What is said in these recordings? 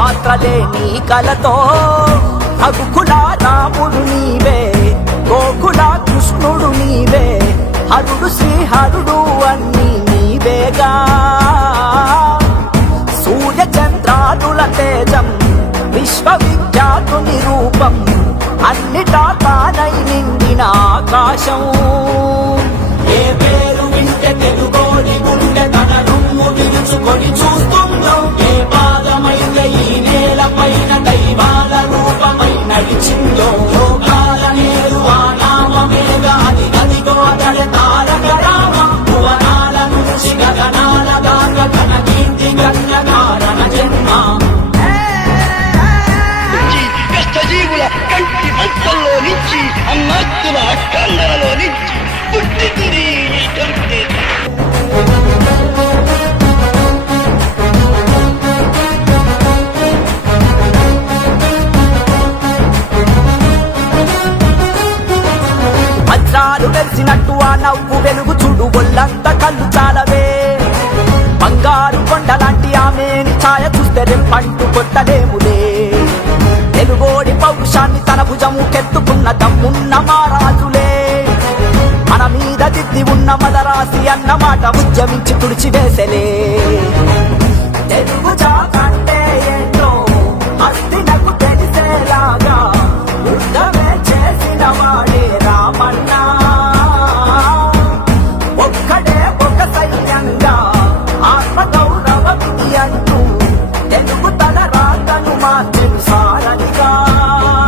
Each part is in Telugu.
మాత్రలే నీ కలతో. రఘుకుల రాముడు నీవే గోకుల కృష్ణుడు నీవే హరుడు శ్రీహరుడు అన్ని నీవేగా. సూర్య చంద్రాదుల తేజం విశ్వవిఖ్యాతుని రూపం అన్నిటా తానై నిండిన ఆకాశం. ఏ పేరు వింటే తెలుగోడి గుండె తన రుమ్ము నిలుచుకొని చూస్తుందో. కారణ జన్మ కష్టజీవుల కంటి మంటల్లో నుంచి అక్కండలలో నుంచి పుట్టింది ఈ కవితే వజ్రాలు వెలిసినట్టు ఆ నవ్వు వెలుగు చూడు ఒళ్ళంత కళ్ళు చాలవే. ఛాయ చూస్తే రెప్పంటు కొట్టలేములే. తెలుగోడి పౌరుషాన్ని తన భుజము కెత్తుకున్న దమ్మున్న మారాజులే మన మీద దిద్ది ఉన్న మదరాసి అన్న మాట ఉద్యమించి తుడిచివేసలే. తెలుగు జాతంటే మార్చిన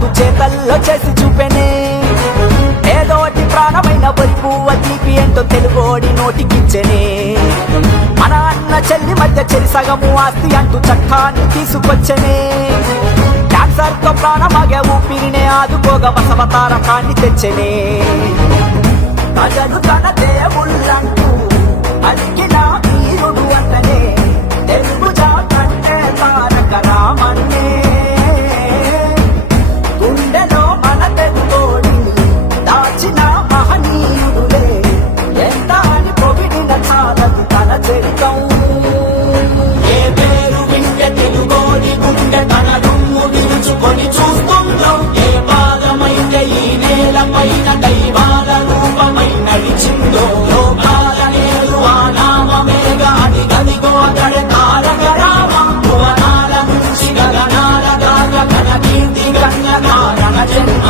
ఉంటదంటూ చేతల్లో చేసి చూపెనే. ఏదోటి ప్రాణమైన బతుకువ తీపి ఏంటో తెలుగోడి నోటికిచ్చెనే. మన అన్న చెల్లి మధ్య చెరి సగము ఆస్తి అంటూ చట్టాన్ని తీసుకొచ్చనే. క్యాన్సర్తో ప్రాణమాగే ఊపిరినే ఆదుకోగ బసవతారకాన్ని తెచ్చనే. ప్రజలు తన దేవుళ్ళంటూ అడిగి ఏ పేరు వింటే తెలుగోడి గుండె తన విరుచుకొని ఏ పాదమైతే ఈ దైవాల రూపమై నడిచిందో. లోకాల నేరు ఆ నామమేగా అది గదిగో అతడి తారక రామ భువనాల నుంచి గగనాల దాకా ఘన కీర్తి కారణ జన్మ